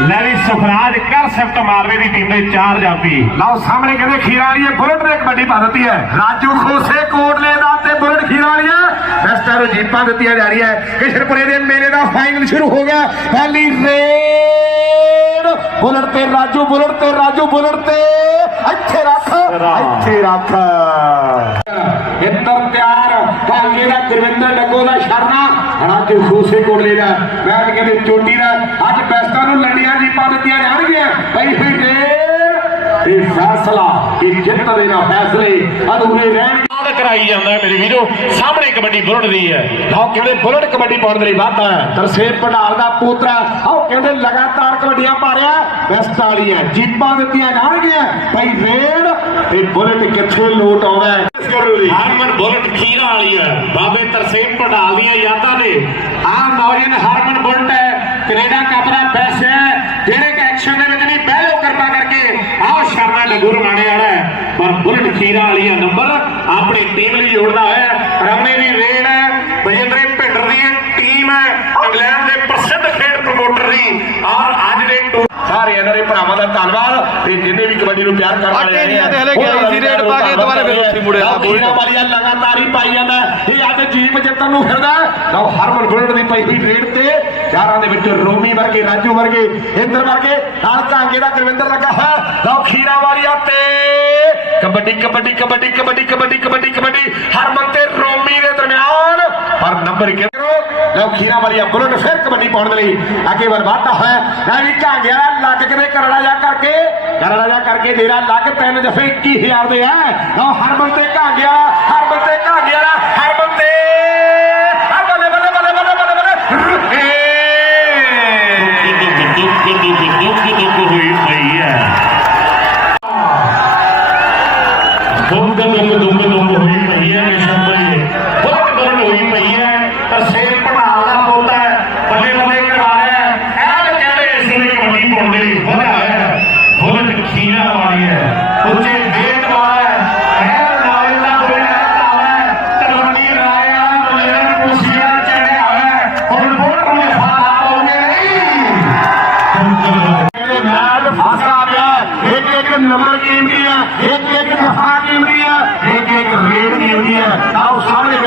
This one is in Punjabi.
ਲੈ ਵੀ ਸੁਖਰਾਜ ਕਰ ਸਿਫਟ ਮਾਲਵੇ ਦੀ ਟੀਮ ਦੇ ਚਾਰ ਜਾਫੀ ਲਓ ਸਾਹਮਣੇ ਕਹਿੰਦੇ ਖੀਰਾ ਵਾਲੀ ਹੈ ਬੁਲਟ ਨੇ ਕਬੱਡੀ ਪਾ ਦਿੱਤੀ ਹੈ। ਰਾਜੂ ਖੋਸੇ ਕੋਟਲੇ ਦਾ ਤੇ ਬੁਲਟ ਖੀਰਾ ਵਾਲੀ ਹੈ ਬੈਸਟਰ ਜੀਪਾਂ ਦਿੱਤੀਆਂ ਜਾ ਰਹੀ ਹੈ ਕਿਸ਼ਨਪੁਰੇ ਦੇ ਮੇਲੇ ਦਾ ਫਾਈਨਲ ਸ਼ੁਰੂ ਹੋ ਗਿਆ। ਪਹਿਲੀ ਰੇਡ ਬੁਲਟ ਤੇ ਰਾਜੂ ਬੁਲਟ ਤੇ ਰਾਜੂ ਬੁਲਟ ਤੇ ਇੱਥੇ ਰੱਖ ਇੱਥੇ ਰੱਖ। ਇੱਧਰ ਤਿਆਰ ਕਾਂਗੇ ਦਾ ਗੁਰਵਿੰਦਰ ਡੱਗੋ ਦਾ ਸ਼ਰਨਾ। ਰਾਜੂ ਖੋਸੇ ਕੋਟਲੇ ਦਾ ਮੈਂ ਕਹਿੰਦੇ ਚੋਟੀ ਦਾ ਅੱਜ ਬੈਸਟਾਂ ਨੂੰ ਲੰਡੀਆਂ ਜੀਪਾਂ ਦਿੱਤੀਆਂ ਜਾਣਗੀਆਂ ਪਈ ਹੋਈ ਰੇਡ ਇਹ ਫੈਸਲਾ ਇਹ ਜਿੱਤ ਦੇ ਨਾ ਫੈਸਲੇ ਅਧੂਰੇ ਰਹਿਣਗੇ ਆਦ ਕਰਾਈ ਜਾਂਦਾ ਹੈ ਮੇਰੇ ਵੀਰੋ। ਸਾਹਮਣੇ ਕਬੱਡੀ ਬੁਲਟ ਦੀ ਹੈ। ਲਓ ਕਹਿੰਦੇ ਬੁਲਟ ਕਬੱਡੀ ਪਾਉਣ ਦੇ ਲਈ ਵਾਧਾ ਹੈ। ਤਰਸੇਮ ਪੰਡਾਲ ਦਾ ਪੋਤਰਾ ਆਓ ਕਹਿੰਦੇ ਲਗਾਤਾਰ ਕਬੱਡੀਆਂ ਪਾ ਰਿਹਾ ਬੈਸਟ ਵਾਲੀ ਹੈ। ਜੀਪਾਂ ਦਿੱਤੀਆਂ ਜਾਣਗੀਆਂ ਭਾਈ ਰੇਡ ਇਹ ਬੁਲਟ ਕਿੱਥੇ ਲੋਟ ਆਉਣਾ ਹੈ ਹਰਮਨ ਬੁਲਟ ਖੀਰਾ ਵਾਲੀ ਹੈ। ਬਾਬੇ ਤਰਸੇਮ ਪੜਾਲ ਦੀਆਂ ਯਾਦਾਂ ਨੇ। ਆਹ ਨੌਜਵਾਨ ਹਰਮਨ ਬੁਲਟ ਹੈ। ਕੈਨੇਡਾ ਕੱਪ ਦਾ ਬੈਸ ਹੈ। ਜਿਹੜੇ ਕਿ ਐਕਸ਼ਨ ਦੇ ਵਿੱਚ ਨਹੀਂ ਬਹਿਲੋ ਕਿਰਪਾ ਕਰਕੇ। ਆਹ ਸ਼ਰਮਾ ਲੱਗੂ ਰਮਾਣੇ ਵਾਲਾ ਹੈ। ਪਰ ਬੁਲਟ ਖੀਰਾ ਵਾਲੀ ਦਾ ਨੰਬਰ। ਆਪਣੀ ਟੀਮ ਲਈ ਜੋੜਦਾ ਹੋਇਆ ਰਮੇ ਦੀ ਰੇਡ ਹੈ। ਬਜਿੰਦਰੇ ਭਿੰਡਰ ਦੀ ਟੀਮ ਹੈ। ਇੰਗਲੈਂਡ ਦੇ ਪ੍ਰਸਿੱਧ ਖੇਡ ਪ੍ਰਮੋਟਰ ਦੀ ਔਰ ਸਾਰੇ ਦੇ ਭਰਾਵਾਂ ਦਾ ਧੰਨਵਾਦ ਤੇ ਜਿੰਨੇ ਵੀ ਕਬੱਡੀ ਨੂੰ ਪਿਆਰ ਕਰਨ ਵਾਲੇ ਨਹੀਂ ਤੇ ਹਲੇ ਗਿਆ ਸੀ ਰੇਡ ਪਾ ਕੇ ਦੁਬਾਰਾ ਫਿਰ ਉੱਥੇ ਮੁੜਿਆ ਖੀਰਾ ਵਾਲੀਆ ਲਗਾਤਾਰ ਹੀ ਪਾਈ ਜਾਂਦਾ ਇਹ ਅੱਜ ਜੀਪ ਜਿੱਤਣ ਨੂੰ ਫਿਰਦਾ ਲਓ ਹਰਮਨ ਬੁਲਟ ਦੀ ਪਈ ਹੋਈ ਰੇਡ ਤੇ। ਯਾਰਾਂ ਦੇ ਵਿੱਚ ਰੋਮੀ ਵਰਗੇ ਰਾਜੂ ਵਰਗੇ ਇੰਦਰ ਵਰਗੇ ਨਾਲ ਕਾਂਗੇ ਦਾ ਗੁਰਵਿੰਦਰ ਲੱਗਾ ਹੋਇਆ। ਲਓ ਖੀਰਾ ਵਾਲੀਆ ਤੇ ਕਬੱਡੀ ਕਬੱਡੀ ਕਬੱਡੀ ਕਬੱਡੀ ਕਬੱਡੀ ਕਬੱਡੀ ਕਬੱਡੀ ਹਰਮਨ ਤੇ ਰੋਮੀ ਦੇ ਦਰਮਿਆਨ। ਪਰ ਨੰਬਰ ਕਿਹੋ ਲਓ ਖੀਰਾ ਵਾਲੀ ਬੁਲਟ ਫਿਰ ਕਬੱਡੀ ਪਾਉਣ ਦੇ ਲਈ ਅੱਗੇ ਵਰਵਾਤਾ ਹੋਇਆ। ਨਾ ਵੀ ਢਾਂਗਿਆ ਲੱਗ ਕਿਵੇਂ ਕਰੜਾ ਜਾ ਕਰਕੇ? ਕਰੜਾ ਜਾ ਕਰਕੇ ਦੇਰਾ ਲੱਗ ਤਿੰਨ ਜਫੇ 21000 ਦੇ ਆ। ਲਓ ਹਰਮਨ ਤੇ ਢਾਂਗਿਆ ਹਰਮਨ ਤੇ ਢਾਂਗਿਆ ਹਰਮਨ ਤੇ। Don't Hallelujah.